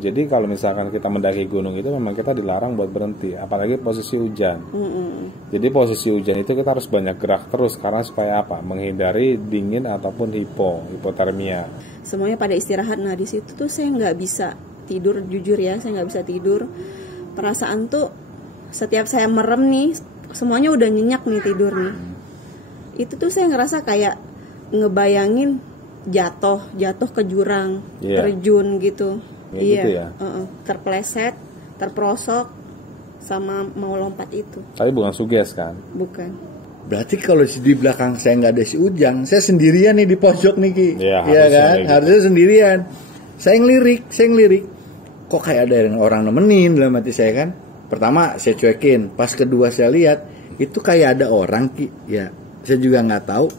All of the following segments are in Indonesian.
Jadi kalau misalkan kita mendaki gunung itu memang kita dilarang buat berhenti, apalagi posisi hujan. Jadi posisi hujan itu kita harus banyak gerak terus karena supaya apa? Menghindari dingin ataupun hipotermia. Semuanya pada istirahat. Nah di situ tuh saya nggak bisa tidur, jujur ya, saya nggak bisa tidur. Perasaan tuh setiap saya merem nih, semuanya udah nyenyak nih tidur nih. Itu tuh saya ngerasa kayak ngebayangin jatuh ke jurang, terjun gitu. Iya, gitu ya? Terpleset, terperosok, sama mau lompat itu. Tapi bukan suges kan? Bukan. Berarti kalau di belakang saya nggak ada si Ujang, saya sendirian nih di pojok nih Ki. Iya kan? Gitu. Harusnya sendirian. Saya ngelirik. Kok kayak ada orang nemenin dalam hati saya kan? Pertama saya cuekin, pas kedua saya lihat itu kayak ada orang Ki. Ya, saya juga nggak tahu.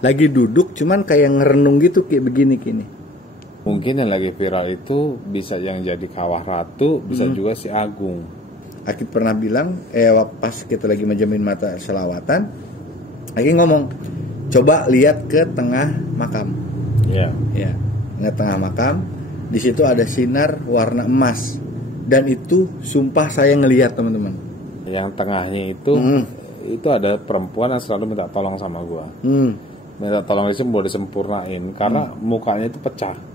Lagi duduk, cuman kayak ngerenung gitu Ki, begini Ki. Mungkin yang lagi viral itu bisa yang jadi Kawah Ratu, bisa juga si Agung. Aki pernah bilang, pas kita lagi menjamin mata selawatan, Aki ngomong, coba lihat ke tengah makam. Iya. Ya, ke tengah makam, di situ ada sinar warna emas, dan itu sumpah saya ngelihat teman-teman. Yang tengahnya itu ada perempuan yang selalu minta tolong sama gua. Minta tolong itu boleh disempurnain karena mukanya itu pecah.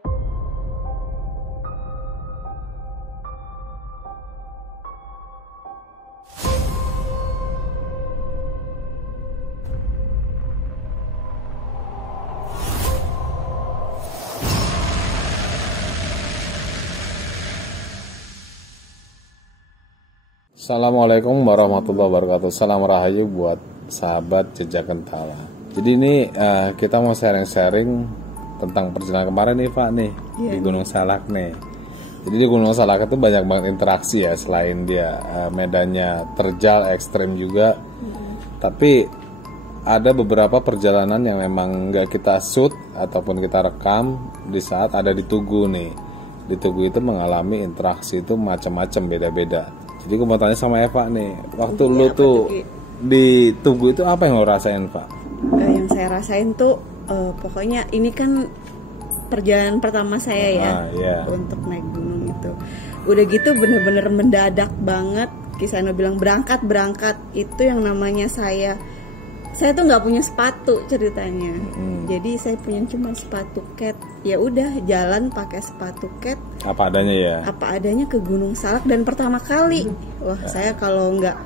Assalamualaikum warahmatullahi wabarakatuh. Salam rahayu buat sahabat Jejak Gentala. Jadi ini kita mau sharing-sharing tentang perjalanan kemarin nih Pak nih di Gunung Salak nih. Jadi di Gunung Salak itu banyak banget interaksi ya, selain dia medannya terjal ekstrem juga. Tapi ada beberapa perjalanan yang memang nggak kita shoot ataupun kita rekam di saat ada di Tugu nih. Di Tugu itu mengalami interaksi itu macam-macam, beda-beda. Jadi gue mau tanya sama Eva nih, waktu lu tuh di Tugu itu apa yang lo rasain Pak? Yang saya rasain tuh pokoknya ini kan perjalanan pertama saya untuk naik gunung itu. Udah gitu bener-bener mendadak banget. Kisano bilang berangkat itu yang namanya saya tuh nggak punya sepatu ceritanya. Jadi saya punya cuma sepatu cat. Ya udah jalan pakai sepatu cat. Apa adanya ya? Apa adanya ke Gunung Salak dan pertama kali. Wah saya kalau nggak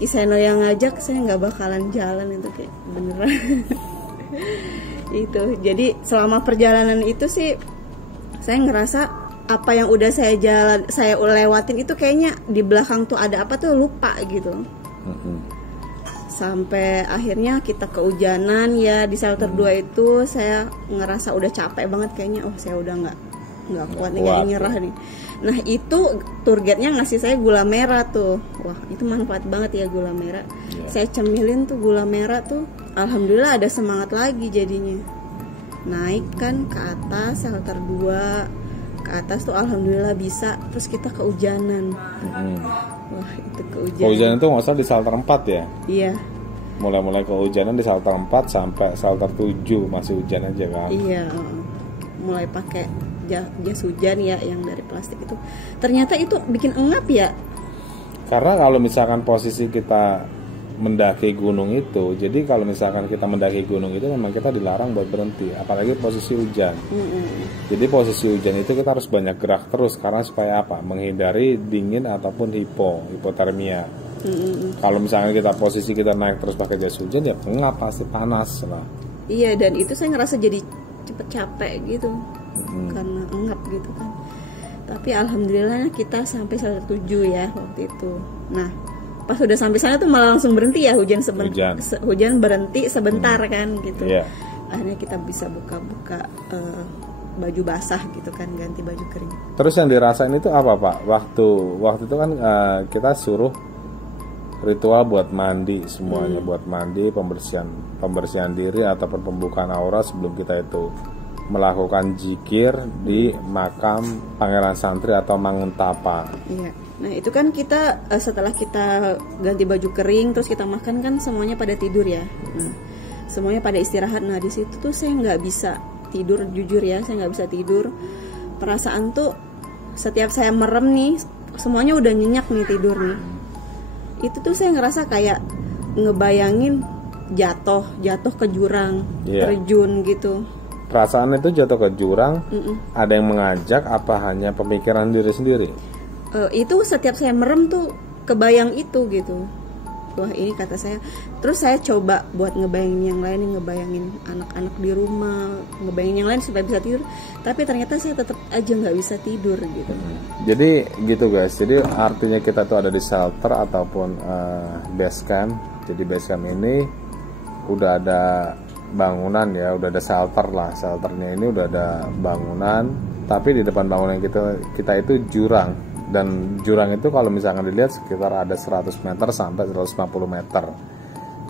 Kiseno yang ngajak saya nggak bakalan jalan itu kayak beneran. Itu. Jadi selama perjalanan itu sih saya ngerasa apa yang udah saya lewatin itu kayaknya di belakang tuh ada apa tuh lupa gitu. Sampai akhirnya kita kehujanan ya di shelter 2 itu saya ngerasa udah capek banget kayaknya. Oh saya udah nggak kuat nih, kayak nyerah nih. Nah itu tour guide-nya ngasih saya gula merah tuh. Wah itu manfaat banget ya gula merah. Saya cemilin tuh gula merah tuh. Alhamdulillah ada semangat lagi jadinya. Naik kan ke atas shelter 2, ke atas tuh alhamdulillah bisa. Terus kita kehujanan. Wah itu kehujanan. Kehujanan itu nggak usah di shelter 4 ya? Iya. Mulai kehujanan di shelter 4 sampai shelter 7 masih hujan aja kan? Iya. Mulai pakai jas hujan ya yang dari plastik itu. Ternyata itu bikin engap ya. Karena kalau misalkan posisi kita mendaki gunung itu, jadi kalau misalkan kita mendaki gunung itu memang kita dilarang buat berhenti, apalagi posisi hujan. Jadi posisi hujan itu kita harus banyak gerak terus karena supaya apa? Menghindari dingin ataupun hipotermia. Kalau misalkan posisi kita naik terus pakai jas hujan ya pengap, pasti panas lah. Iya, dan itu saya ngerasa jadi cepet capek gitu karena engap gitu kan. Tapi alhamdulillahnya kita sampai shelter 7 ya waktu itu. Nah pas udah sampai sana tuh malah langsung berhenti ya hujan berhenti sebentar kan gitu. Akhirnya kita bisa buka-buka baju basah gitu kan, ganti baju kering. Terus yang dirasain itu apa Pak? Waktu itu kan kita suruh ritual buat mandi semuanya, buat mandi, pembersihan diri ataupun pembukaan aura sebelum kita itu melakukan zikir di makam Pangeran Santri atau Manguntapa. Iya. Nah itu kan kita setelah kita ganti baju kering terus kita makan kan semuanya pada tidur ya. Semuanya pada istirahat. Nah di situ tuh saya nggak bisa tidur, jujur ya saya nggak bisa tidur. Perasaan tuh setiap saya merem nih, semuanya udah nyenyak nih tidur nih. Itu tuh saya ngerasa kayak ngebayangin jatuh ke jurang, terjun gitu. Perasaan itu jatuh ke jurang, ada yang mengajak apa hanya pemikiran diri sendiri? Itu setiap saya merem tuh kebayang itu gitu. Wah ini kata saya. Terus saya coba buat ngebayangin yang lain, ngebayangin anak-anak di rumah, ngebayangin yang lain supaya bisa tidur. Tapi ternyata saya tetap aja nggak bisa tidur gitu. Jadi gitu guys. Jadi artinya kita tuh ada di shelter ataupun base camp. Jadi base camp ini udah ada bangunan ya, udah ada shelter lah. Shelternya ini udah ada bangunan. Tapi di depan bangunan kita itu jurang. Dan jurang itu kalau misalkan dilihat sekitar ada 100 meter sampai 150 meter.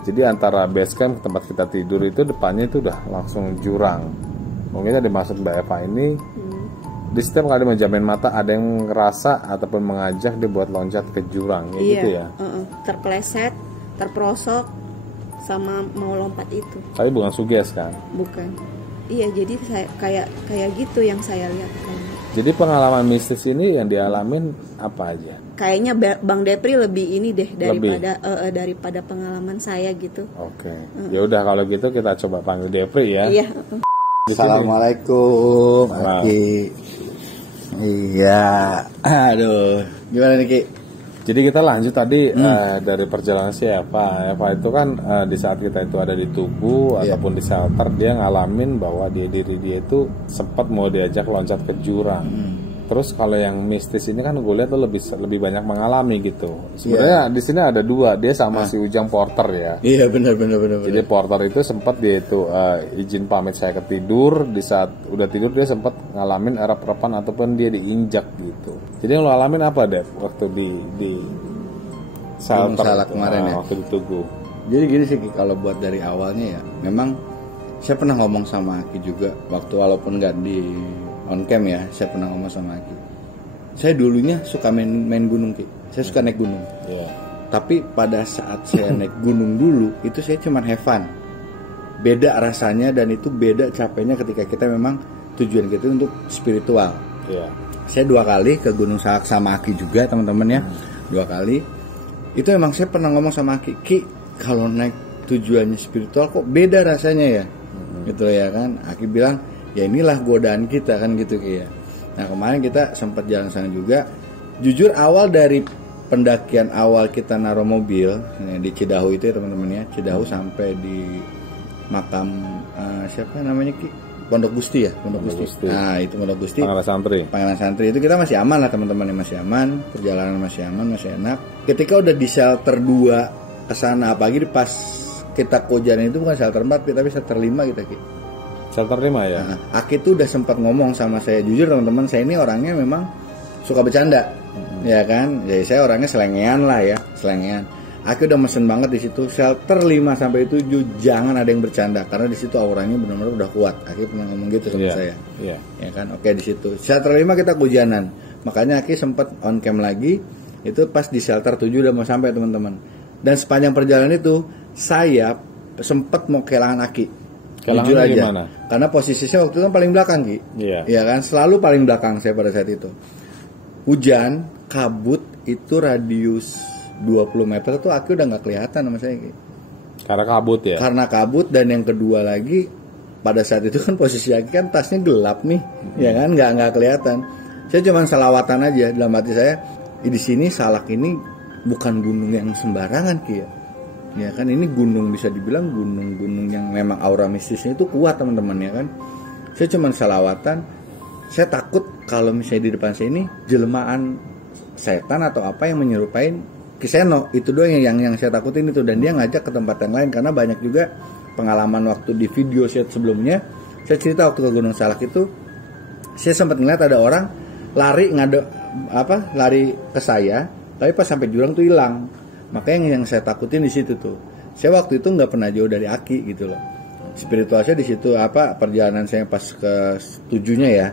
Jadi antara base camp ke tempat kita tidur itu depannya itu udah langsung jurang. Mungkin yang dimaksud Mbak Eva ini di setiap kali menjamin mata ada yang ngerasa ataupun mengajak dia buat loncat ke jurang gitu ya. Terpleset, terperosok sama mau lompat itu. Tapi bukan suges kan? Bukan. Iya, jadi saya kayak gitu yang saya lihat kan. Jadi pengalaman mistis ini yang dialamin apa aja? Kayaknya Bang Depri lebih ini deh daripada pengalaman saya gitu. Oke. Ya udah kalau gitu kita coba panggil Depri ya. Iya. Assalamualaikum, Aki. Iya. Aduh. Gimana nih, Ki? Jadi kita lanjut tadi dari perjalanan si Eva. Eva itu kan di saat kita itu ada di tubuh ataupun di shelter, dia ngalamin bahwa diri dia itu sempat mau diajak loncat ke jurang. Terus kalau yang mistis ini kan gue lihat tuh lebih banyak mengalami gitu. Sebenarnya di sini ada dua, dia sama si Ujang Porter ya. Iya benar. Jadi Porter itu sempat dia itu izin pamit saya ketidur, di saat udah tidur dia sempat ngalamin erap-erapan ataupun dia diinjak gitu. Jadi yang lo alamin apa deh waktu di shelter kemarin ya? Waktu di Tugu. Jadi gini sih kalau buat dari awalnya ya, memang saya pernah ngomong sama Aki juga waktu walaupun nggak di on cam ya, saya pernah ngomong sama Aki. Saya dulunya suka main gunung, Ki. Saya suka naik gunung. Tapi pada saat saya naik gunung dulu, itu saya cuma have fun. Beda rasanya dan itu beda capeknya ketika kita memang tujuan kita untuk spiritual. Saya 2 kali ke Gunung Salak sama Aki juga teman-teman ya. 2 kali. Itu memang saya pernah ngomong sama Aki, Ki, kalau naik tujuannya spiritual kok beda rasanya ya. Gitu ya kan. Aki bilang, ya inilah godaan kita kan gitu Ki ya. Nah kemarin kita sempat jalan sana juga. Jujur awal dari pendakian awal kita naruh mobil di Cidahu itu ya teman-teman ya, Cidahu sampai di makam siapa namanya Ki? Pondok Gusti ya, Pondok Gusti. Nah itu Pondok Gusti. Panggilan Santri itu kita masih aman lah teman-teman ya, masih aman, perjalanan masih aman, masih enak. Ketika udah di shelter 2 kesana, apalagi pas kita Kojan itu bukan shelter 4 tapi shelter 5 kita Ki. Shelter 5 ya? Nah, Aki tuh udah sempat ngomong sama saya, jujur teman-teman, saya ini orangnya memang suka bercanda, ya kan? Jadi saya orangnya selengean lah ya, selengean. Aki udah mesen banget di situ shelter 5 sampai 7 jangan ada yang bercanda karena di situ auranya benar-benar udah kuat. Aki pernah ngomong gitu sama saya, ya kan? Oke di situ shelter 5 kita kehujanan, makanya Aki sempat on cam lagi. Itu pas di shelter 7 udah mau sampai teman-teman. Dan sepanjang perjalanan itu saya sempat mau kehilangan Aki. Jujur aja. Gimana? Karena posisinya waktu itu kan paling belakang Ki. Iya kan, selalu paling belakang saya pada saat itu. Hujan, kabut itu radius 20 meter tuh Aki udah nggak kelihatan sama saya Ki. Karena kabut ya? Karena kabut, dan yang kedua lagi pada saat itu kan posisi Aki kan tasnya gelap nih, ya kan, nggak kelihatan. Saya cuma salawatan aja dalam hati saya. Di sini Salak ini bukan gunung yang sembarangan Ki ya. Ya kan ini gunung, bisa dibilang gunung-gunung yang memang aura mistisnya itu kuat teman-teman ya kan. Saya cuma salawatan. Saya takut kalau misalnya di depan saya ini jelmaan setan atau apa yang menyerupai Kiseno. Itu doang yang saya takutin itu. Dan dia ngajak ke tempat yang lain karena banyak juga pengalaman waktu di video set sebelumnya. Saya cerita waktu ke Gunung Salak itu, saya sempat ngeliat ada orang lari lari ke saya, tapi pas sampai jurang tuh hilang. Makanya yang saya takutin di situ tuh. Saya waktu itu nggak pernah jauh dari Aki gitu loh. Spiritual saya di situ perjalanan saya pas ke 7-nya ya.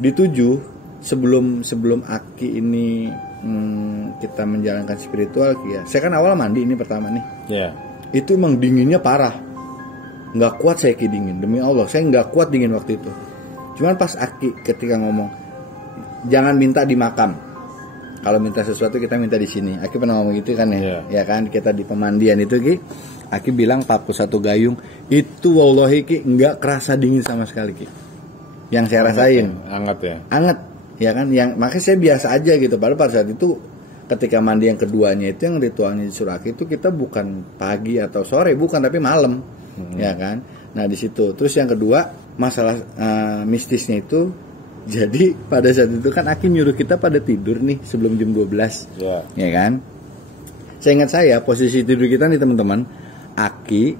Di 7 sebelum Aki ini kita menjalankan spiritual ya. Saya kan awal mandi ini pertama nih. Itu emang dinginnya parah. Nggak kuat saya Ki dingin, demi Allah saya nggak kuat dingin waktu itu. Cuman pas Aki ketika ngomong, jangan minta di makam. Kalau minta sesuatu kita minta di sini. Aki pernah ngomong gitu kan ya? Ya kan, kita di pemandian itu Ki, Aki bilang paku satu gayung itu wallahi Ki nggak kerasa dingin sama sekali Ki. Yang saya rasain hangat ya. Hangat, ya kan? Yang makanya saya biasa aja gitu. Padahal pada saat itu ketika mandi yang keduanya itu yang ritualnya disuruh Aki itu kita bukan pagi atau sore, bukan, tapi malam, ya kan? Nah di situ. Terus yang kedua masalah mistisnya itu. Jadi pada saat itu kan Aki nyuruh kita pada tidur nih sebelum jam 12, ya kan? Saya ingat posisi tidur kita nih teman-teman, Aki,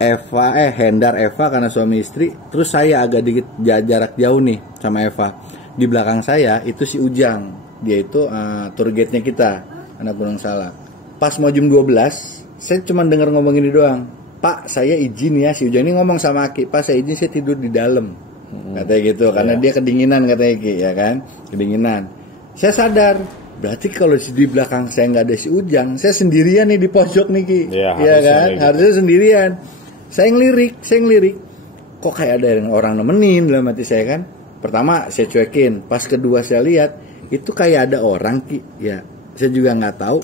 Eva, Hendar, Eva karena suami istri, terus saya agak dikit jarak jauh nih sama Eva. Di belakang saya itu si Ujang, dia itu tour guide-nya kita, anak Gunung Salak. Pas mau jam 12, saya cuma dengar ngomong ini doang, Pak saya izin ya, si Ujang ini ngomong sama Aki, Pak saya izin saya tidur di dalam. Katanya gitu, karena dia kedinginan katanya Ki, ya kan, kedinginan. Saya sadar, berarti kalau di belakang saya nggak ada si Ujang, saya sendirian nih di pojok nih Ki, ya kan, harusnya sendirian. Saya ngelirik, kok kayak ada orang nemenin dalam hati saya kan. Pertama saya cuekin, pas kedua saya lihat itu kayak ada orang Ki, ya, saya juga nggak tahu,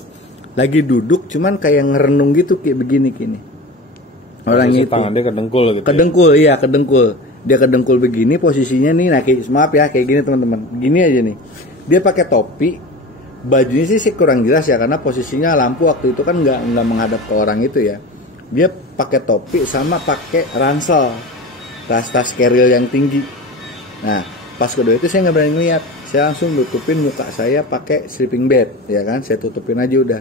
lagi duduk, cuman kayak ngerenung gitu Ki, begini Ki nih. Orang itu tangan dia kedengkul gitu. Kedengkul, iya kedengkul. Dia kedengkul begini posisinya nih, nah maaf ya kayak gini teman-teman, gini aja nih. Dia pakai topi, bajunya sih kurang jelas ya karena posisinya lampu waktu itu kan nggak menghadap ke orang itu ya. Dia pakai topi sama pakai ransel, tas keril yang tinggi. Nah pas kedua itu saya nggak berani ngeliat, saya langsung tutupin muka saya pakai sleeping bag, ya kan, saya tutupin aja udah.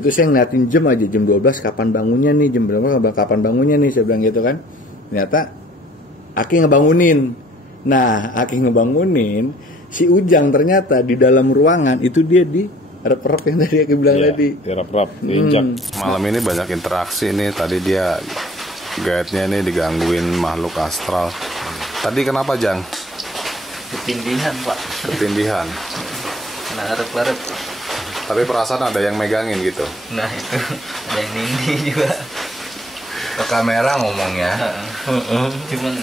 Itu saya ngeliatin jam aja, jam 12 kapan bangunnya nih, jam berapa kapan bangunnya nih, saya bilang gitu kan. Ternyata Aki ngebangunin. Nah, Aki ngebangunin, si Ujang ternyata di dalam ruangan itu dia di rep-rep yang tadi Aki bilang tadi. Di rep-rep, diinjak. Malam ini banyak interaksi nih. Tadi dia guide-nya nih digangguin makhluk astral. Tadi kenapa Jang? Ketindihan Pak. Ketindihan. Kena rep-rep. Tapi perasaan ada yang megangin gitu. Nah itu ada yang nindih juga. Ke kamera ngomongnya. Cuman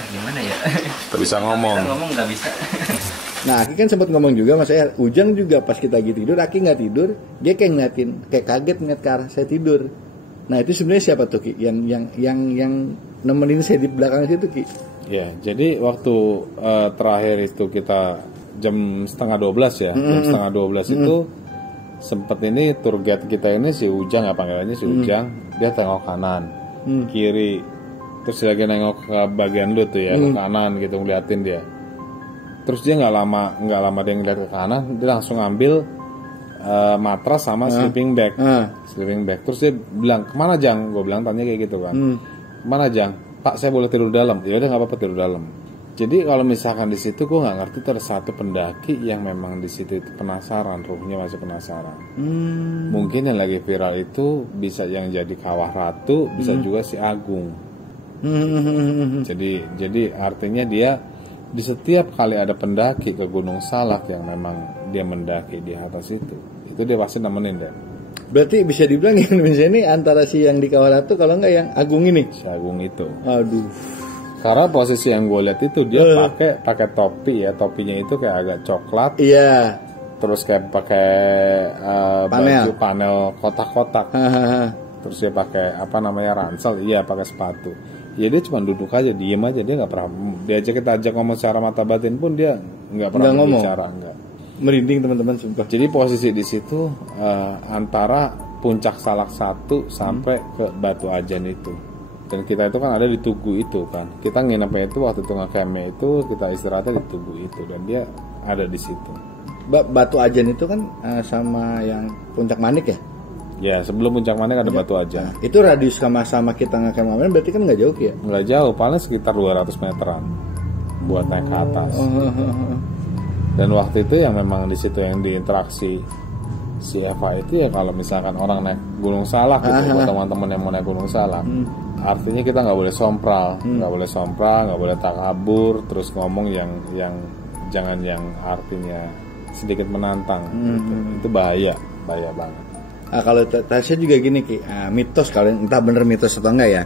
gimana ya? Bisa ngomong. Ngomong nggak bisa. Nah Aki kan sempat ngomong juga mas saya, Ujang juga pas kita lagi tidur, Aki nggak tidur, dia kayak ngeliatin, kayak kaget ngeliat ke arah saya tidur. Nah itu sebenarnya siapa tuh Ki? Yang nemenin saya di belakang situ Ki? Ya, jadi waktu terakhir itu kita jam 11:30 ya, jam 11:30 itu sempet ini tour guide kita ini si Ujang ya panggilannya si Ujang, dia tengok kanan, kiri, terus lagi nengok ke bagian lu tuh ya ke kanan gitu ngeliatin dia. Terus dia nggak lama dia ngeliat ke kanan, dia langsung ambil matras sama sleeping bag. Terus dia bilang kemana Jang? Gue bilang tanya kayak gitu kan. Kemana Jang? Pak saya boleh tidur dalam? Ya udah nggak apa-apa tidur dalam. Jadi kalau misalkan di situ gue nggak ngerti terus satu pendaki yang memang di situ itu penasaran, ruhnya masih penasaran. Mungkin yang lagi viral itu bisa yang jadi Kawah Ratu, bisa juga si Agung. Jadi artinya dia di setiap kali ada pendaki ke Gunung Salak yang memang dia mendaki di atas itu dia pasti nemenin deh. Berarti bisa dibilang yang Indonesia ini antara si yang di Kawah Ratu kalau nggak yang Agung ini. Si Agung itu. Aduh. Karena posisi yang gue lihat itu dia pakai topi ya, topinya itu kayak agak coklat. Iya. Terus kayak pakai baju panel kotak-kotak. Terus dia pakai ransel, iya pakai sepatu. Ya dia cuma duduk aja, diem aja, dia nggak pernah kita ajak ngomong secara mata batin pun dia nggak pernah bicara, enggak. Merinding teman-teman sumpah. Jadi posisi di situ antara puncak Salak 1 sampai ke Batu Ajan itu. Dan kita itu kan ada di Tugu itu kan. Kita nginepnya itu waktu itu nge-campnya itu kita istirahatnya di Tugu itu dan dia ada di situ. Batu Ajan itu kan sama yang Puncak Manik ya? Ya sebelum Puncak Manik ada Batu Ajan. Itu radius sama kita nge-camp berarti kan nggak jauh ya? Nggak jauh, paling sekitar 200 meteran buat naik ke atas. Dan waktu itu yang memang di situ yang diinteraksi si Eva itu ya kalau misalkan orang naik Gunung Salak gitu, buat teman-teman yang mau naik Gunung Salak. Artinya kita nggak boleh sompral, nggak boleh takabur, terus ngomong yang jangan yang artinya sedikit menantang. Gitu. Itu bahaya banget. Kalau Tasya juga gini Ki, mitos kalau entah bener mitos atau enggak ya.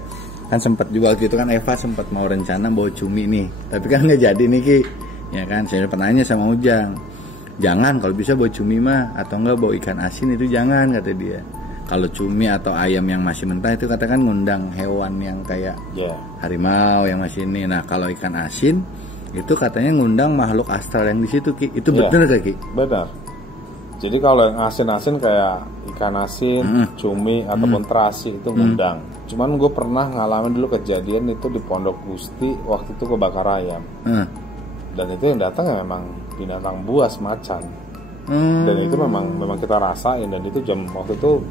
Kan sempat juga waktu itu kan Eva sempat mau rencana bawa cumi nih, tapi kan nggak jadi nih Ki. Ya kan, saya pernah nanya sama Ujang, jangan kalau bisa bawa cumi mah, atau enggak bawa ikan asin itu jangan, kata dia. Kalau cumi atau ayam yang masih mentah itu katakan ngundang hewan yang kayak harimau yang masih ini. Nah kalau ikan asin itu katanya ngundang makhluk astral yang di situ, Ki. Itu benar gak, Ki? Benar. Jadi kalau yang asin-asin kayak ikan asin, cumi ataupun terasi itu ngundang. Cuman gue pernah ngalamin dulu kejadian itu di Pondok Gusti, waktu itu kebakar ayam. Dan itu yang datang ya memang binatang buas, macan. Dan itu memang kita rasain, dan itu waktu itu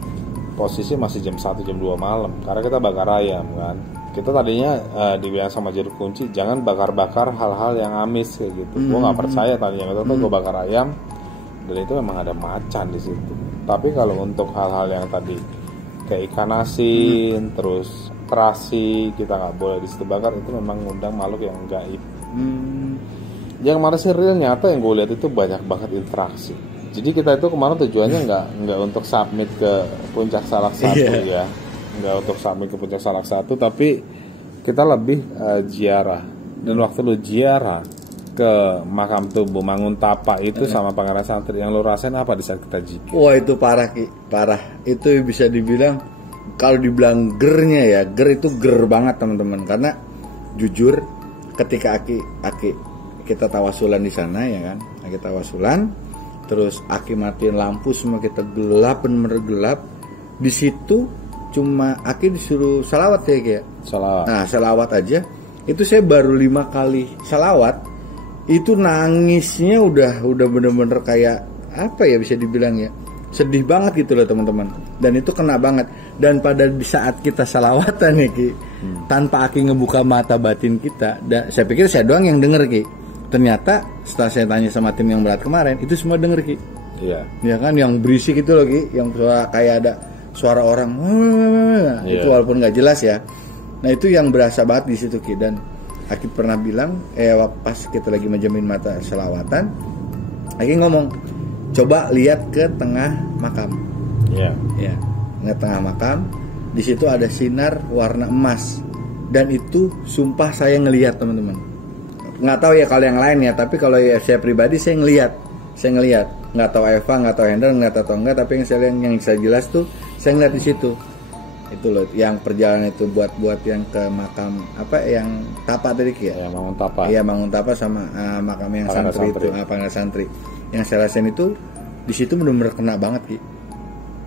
posisi masih jam 1 jam 2 malam karena kita bakar ayam kan. Kita tadinya dibilang sama juru kunci jangan bakar-bakar hal-hal yang amis kayak gitu. Gue nggak percaya tadinya, itu gue bakar ayam dan itu memang ada macan di situ. Tapi kalau untuk hal-hal yang tadi kayak ikan asin, terus terasi, kita nggak boleh di situ bakar, itu memang ngundang makhluk yang gaib. Yang mana sih real nyata yang gue lihat itu banyak banget interaksi. Jadi kita itu kemarin tujuannya nggak untuk submit ke Puncak Salak 1 ya, nggak untuk submit ke Puncak Salak 1, tapi kita lebih ziarah. Dan waktu lu ziarah ke makam tubuh Manguntapa itu sama Pangeran Santri, yang lu rasain apa di saat kita zikir? Wah itu parah, Ki, parah. Itu bisa dibilang kalau dibilang gernya ya, ger itu ger banget teman-teman. Karena jujur ketika Aki kita tawasulan di sana ya kan, kita tawasulan. Terus Aki matiin lampu, semua kita gelap, bener gelap. Di situ cuma Aki disuruh salawat ya kayak. Salawat. Nah salawat aja. Itu saya baru 5 kali salawat. Itu nangisnya udah bener-bener kayak apa ya bisa dibilang ya. Sedih banget gitu loh teman-teman. Dan itu kena banget. Dan pada saat kita salawatan ya Ki, tanpa Aki ngebuka mata batin kita, saya pikir saya doang yang denger Ki. Ternyata setelah saya tanya sama tim yang berat kemarin, itu semua denger Ki. Iya. Ya kan, yang berisik itu loh Ki, yang suara kayak ada suara orang, itu walaupun nggak jelas ya. Nah itu yang berasa banget di situ Ki. Dan Aki pernah bilang, pas kita lagi menjamin mata selawatan, Aki ngomong, coba lihat ke tengah makam. Iya. Ya, ke tengah makam, di situ ada sinar warna emas. Dan itu sumpah saya ngelihat teman-teman. Nggak tahu ya kalau yang lain ya, tapi kalau ya saya pribadi saya ngelihat, nggak tahu Eva, nggak tahu Hendra, nggak tahu enggak, tapi yang saya lihat, yang saya jelas tuh saya ngeliat di situ. Itu loh yang perjalanan itu buat yang ke makam apa yang Tapa tadi Ki ya? Manguntapa. Iya Manguntapa sama makam yang santri itu, Pangeran Santri. Yang saya rasain itu di situ benar-benar kena banget Ki.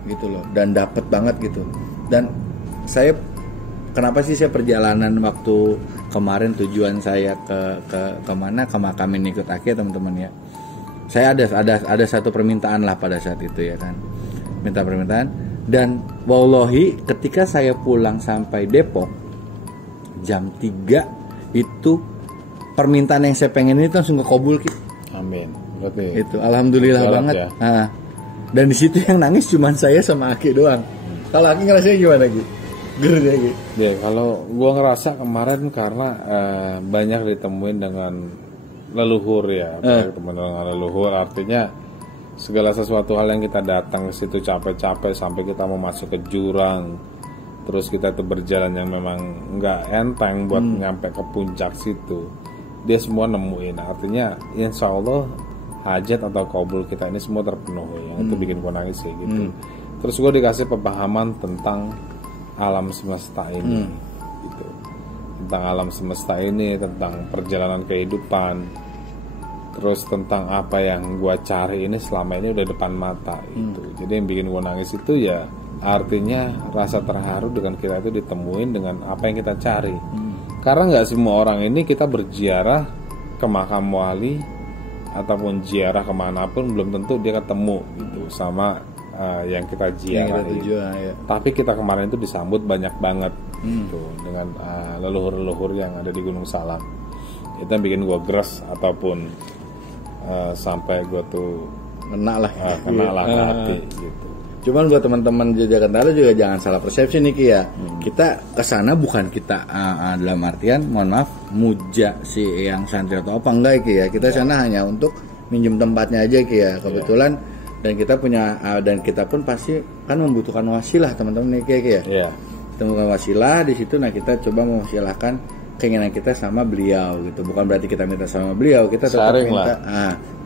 Gitu loh, dan dapet banget gitu. Dan saya kenapa sih saya perjalanan waktu kemarin tujuan saya ke mana, ke makam ini ikut Aki ya teman-teman ya. Saya ada satu permintaan lah pada saat itu ya kan. Minta permintaan, dan wallahi ketika saya pulang sampai Depok jam 3 itu permintaan yang saya pengen ini langsung kekabul Ki. Amin. Berarti itu alhamdulillah banget ya. Nah, dan di situ yang nangis cuma saya sama Aki doang. Kalau Aki ngerasain gimana Ki? Gernya Ki. Ya kalau gua ngerasa kemarin karena banyak ditemuin dengan leluhur ya, teman dengan leluhur, artinya segala sesuatu hal yang kita datang ke situ capek-capek sampai kita mau masuk ke jurang, terus kita itu berjalan yang memang nggak enteng buat nyampe ke puncak situ, dia semua nemuin, artinya insya Allah hajat atau kabul kita ini semua terpenuhi, yang itu bikin gua nangis kayak gitu. Terus gua dikasih pemahaman tentang alam semesta ini, gitu. Tentang alam semesta ini, tentang perjalanan kehidupan, terus tentang apa yang gua cari ini selama ini udah depan mata itu. Jadi yang bikin gua nangis itu ya artinya rasa terharu dengan kita itu ditemuin dengan apa yang kita cari. Karena nggak semua orang ini kita berziarah ke makam wali ataupun ziarah kemanapun belum tentu dia ketemu gitu sama yang kita ziarah. Ya. Tapi kita kemarin itu disambut banyak banget gitu, dengan leluhur-leluhur yang ada di Gunung Salak. Itu yang bikin gue gres ataupun sampai gue tuh kena lah ke hati gitu. Cuman buat teman-teman Jakarta juga jangan salah persepsi nih Ki ya. Kita kesana bukan kita dalam artian mohon maaf muja si yang santri atau apa enggak Ki ya. Kita sana hanya untuk minjem tempatnya aja Ki ya. Kebetulan dan kita punya dan kita pun pasti kan membutuhkan wasilah teman-teman nih Ki ya. Kita membutuhkan wasilah di situ. Nah kita coba mewasilah keinginan kita sama beliau gitu. Bukan berarti kita minta sama beliau, kita tetap Sharing minta,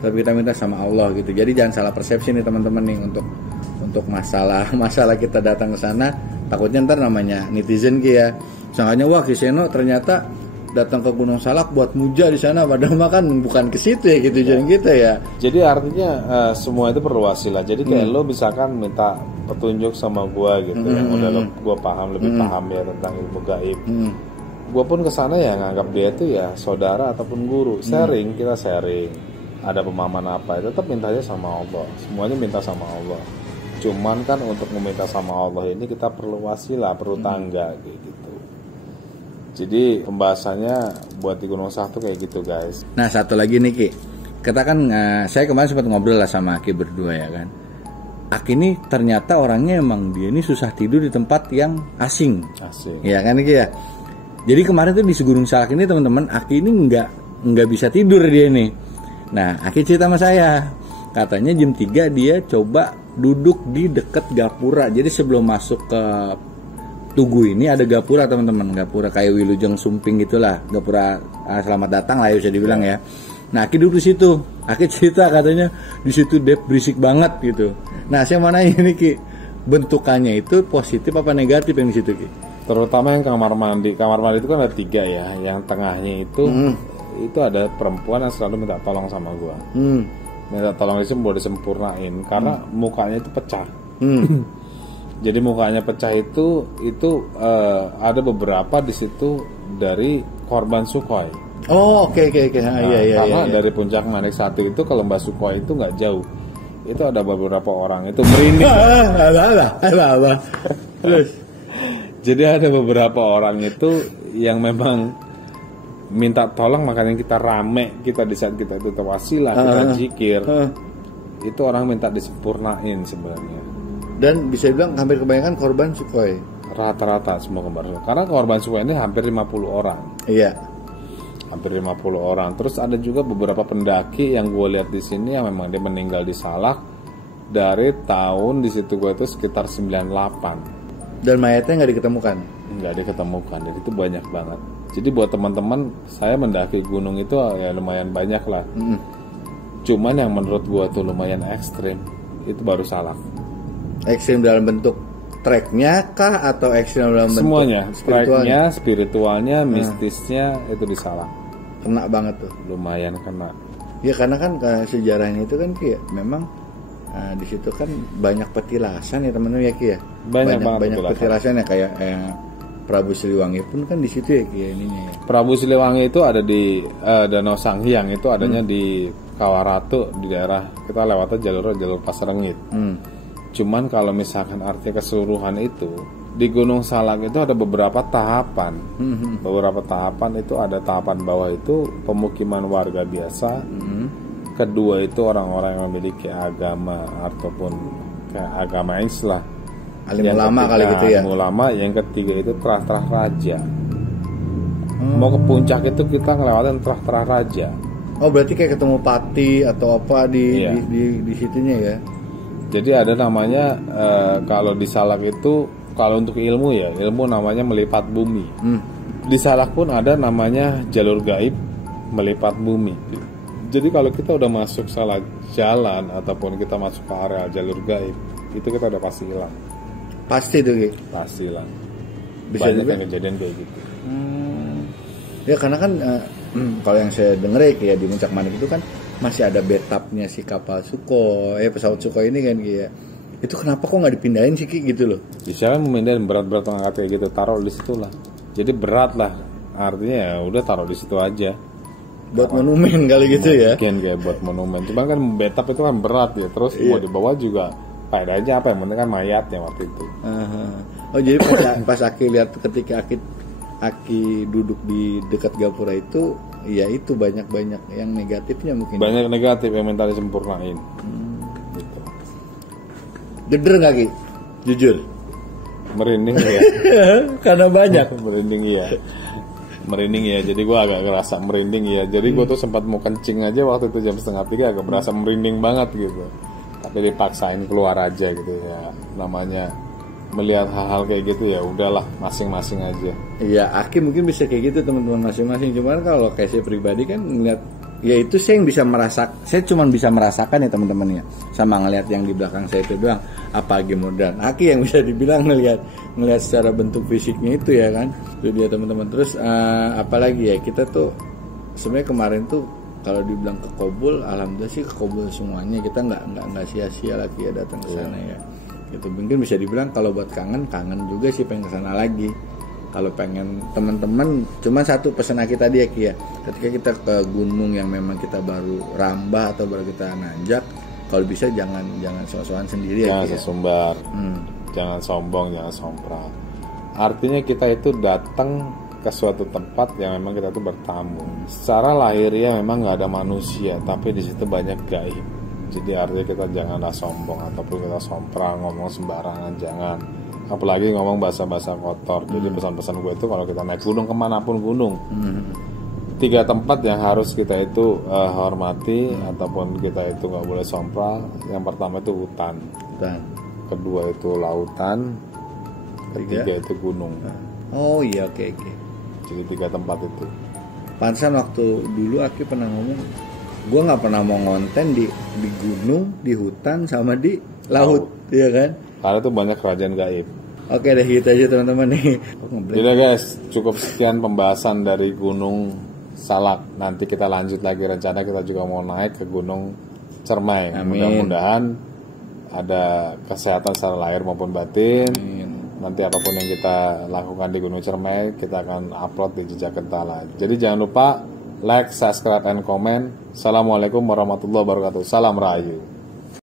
tapi kita minta sama Allah gitu. Jadi jangan salah persepsi nih teman-teman nih untuk masalah kita datang ke sana, takutnya ntar namanya netizen Ki ya. Sangkanya wah Ki Seno ternyata datang ke Gunung Salak buat muja di sana, padahal makan bukan ke situ ya gitu jangan kita ya. Jadi artinya semua itu perlu wasilah. Jadi kayak lo misalkan minta petunjuk sama gua gitu, yang udah gua paham lebih paham ya tentang ilmu gaib. Gua pun kesana ya nganggap dia itu ya saudara ataupun guru. Sharing, kita sharing. Ada pemahaman apa, tetap mintanya sama Allah. Semuanya minta sama Allah. Cuman kan untuk meminta sama Allah ini kita perlu wasilah, perlu tangga kayak gitu. Jadi pembahasannya buat di Gunung Salak tuh kayak gitu guys. Nah satu lagi nih Ki, kita kan saya kemarin sempat ngobrol lah sama Aki berdua ya kan. Aki ini ternyata orangnya emang dia ini susah tidur di tempat yang asing. Ya kan Ki ya. Jadi kemarin tuh di Gunung Salak ini teman-teman, Aki ini nggak bisa tidur dia nih. Nah Aki cerita sama saya, katanya jam 3 dia coba duduk di deket gapura. Jadi sebelum masuk ke Tugu ini ada gapura teman-teman, gapura kayak Wilujeng Sumping gitulah, gapura selamat datang lah ya bisa dibilang ya. Nah Aki duduk di situ, Aki cerita katanya di situ Dep berisik banget gitu. Nah saya mau nanya ini Ki, bentukannya itu positif apa negatif yang di situ Ki? Terutama yang kamar mandi itu kan ada 3 ya, yang tengahnya itu ada perempuan yang selalu minta tolong sama gua. Minta tolong disempurnain karena mukanya itu pecah. Jadi mukanya pecah itu ada beberapa di situ dari korban Sukhoi. Oh oke. Iya. Karena dari puncak Manik 1 itu ke lembah Sukhoi itu nggak jauh. Itu ada beberapa orang itu merinding. Alah. Terus. Jadi ada beberapa orang itu yang memang minta tolong, makanya kita rame, kita di saat kita itu tawasilah, kita zikir. Itu orang minta disempurnain sebenarnya. Dan bisa bilang hampir kebanyakan korban Sukhoi. Rata-rata semua korban Sukhoi. Karena korban Sukhoi ini hampir 50 orang. Iya. Hampir 50 orang. Terus ada juga beberapa pendaki yang gue lihat di sini yang memang dia meninggal di Salak dari tahun di situ gue itu sekitar 98. Dan mayatnya nggak diketemukan? Nggak diketemukan. Jadi itu banyak banget. Jadi buat teman-teman, saya mendaki gunung itu ya lumayan banyak lah. Cuman yang menurut gue tuh lumayan ekstrim itu baru Salak. Ekstrim dalam bentuk treknya kah atau ekstrim dalam bentuk semuanya, treknya, spiritualnya, mistisnya itu di Salak. Kena banget tuh. Lumayan kena. Ya karena kan sejarahnya itu kan Ki, memang di situ kan banyak petilasan ya teman-teman ya Ki ya. Banyak petilasan ya kayak Prabu Siliwangi pun kan di situ ya Ki ininya. Ya. Prabu Siliwangi itu ada di Danau Sanghyang, itu adanya di Kawaratu, di daerah kita lewatnya jalur Pasrengit. Cuman kalau misalkan artinya keseluruhan itu di Gunung Salak itu ada beberapa tahapan. Beberapa tahapan itu ada tahapan bawah itu pemukiman warga biasa. Kedua itu orang-orang yang memiliki agama ataupun kayak agama Islam. Alim ulama kali gitu ya. Alim ulama. Yang ketiga itu terah-terah raja. Mau ke puncak itu kita ngelewatin terah-terah raja. Oh berarti kayak ketemu pati atau apa di situnya ya. Jadi ada namanya kalau di Salak itu kalau untuk ilmu ya, ilmu namanya melipat bumi. Di Salak pun ada namanya jalur gaib melipat bumi. Jadi kalau kita udah masuk salah jalan ataupun kita masuk ke area jalur gaib, itu kita udah pasti hilang. Pasti tuh Ki. Pasti hilang. Bisa banyak juga yang kejadian kayak gitu. Ya karena kan kalau yang saya denger ya di Puncak Manik itu kan masih ada bathtubnya si kapal Sukhoi, pesawat Sukhoi ini kan Ki ya. Itu kenapa kok nggak dipindahin sih Ki gitu loh? Bisa memindahin berat-berat angkat kayak gitu, taruh di situ lah. Jadi berat lah, artinya ya udah taruh di situ aja. Buat monumen kali gitu ya? Mungkin kayak buat monumen. Cuma kan bathtub itu kan berat ya, terus mau dibawa juga faedahnya apa? Yang penting kan mayatnya waktu itu. Oh jadi pas Aki lihat ketika Aki duduk di dekat gapura itu, ya itu banyak yang negatifnya mungkin. Banyak negatif yang minta disempurnain. Gitu. Geder nggak Ki? Jujur. Merinding ya. Karena banyak. Merinding ya. Merinding ya. Jadi gue agak ngerasa merinding ya. Jadi gue tuh sempat mau kencing aja waktu itu jam 2:30 agak berasa merinding banget gitu. Tapi dipaksain keluar aja gitu ya. Namanya melihat hal-hal kayak gitu ya udahlah masing-masing aja. Iya, Aki mungkin bisa kayak gitu teman-teman masing-masing. Cuman kalau kayak saya pribadi kan ngeliat, ya itu saya yang bisa saya cuma bisa merasakan ya teman-teman ya, sama ngelihat yang di belakang saya itu doang. Apalagi modern. Aki yang bisa dibilang ngelihat secara bentuk fisiknya itu ya kan. Itu dia teman-teman. Terus apalagi ya, kita tuh sebenarnya kemarin tuh kalau dibilang kekobul, alhamdulillah sih kekobul semuanya. Kita nggak sia-sia lagi ya datang ke sana ya. Itu mungkin bisa dibilang kalau buat kangen juga sih pengen ke sana lagi. Kalau pengen teman-teman, cuma satu pesan kita tadi ya Ki ya. Ketika kita ke gunung yang memang kita baru rambah atau baru kita nanjak, kalau bisa jangan so-soan sendiri jangan ya. Sesumbar. Jangan sombong, jangan sompral. Artinya kita itu datang ke suatu tempat yang memang kita tuh bertamu. Secara lahiriah memang nggak ada manusia, tapi di situ banyak gaib. Jadi artinya kita janganlah sombong ataupun kita sompral, ngomong sembarangan, jangan. Apalagi ngomong bahasa-bahasa kotor. Jadi pesan-pesan gue itu kalau kita naik gunung kemanapun gunung, 3 tempat yang harus kita itu hormati ataupun kita itu nggak boleh sompral. Yang pertama itu hutan. Kedua itu lautan. Ketiga itu gunung. Oh iya, oke. Jadi 3 tempat itu. Pantesan waktu dulu Aki pernah ngomong, gue nggak pernah mau ngonten di gunung, di hutan, sama di laut, iya kan? Karena itu banyak kerajaan gaib. Oke deh, gitu aja teman-teman nih. Jadi guys, cukup sekian pembahasan dari Gunung Salak. Nanti kita lanjut lagi, rencana kita juga mau naik ke Gunung Cermai. Mudah-mudahan ada kesehatan secara lahir maupun batin. Nanti apapun yang kita lakukan di Gunung Cermai, kita akan upload di Jejak Gentala. Jadi jangan lupa like, subscribe, and comment. Assalamualaikum warahmatullahi wabarakatuh. Salam Rahayu.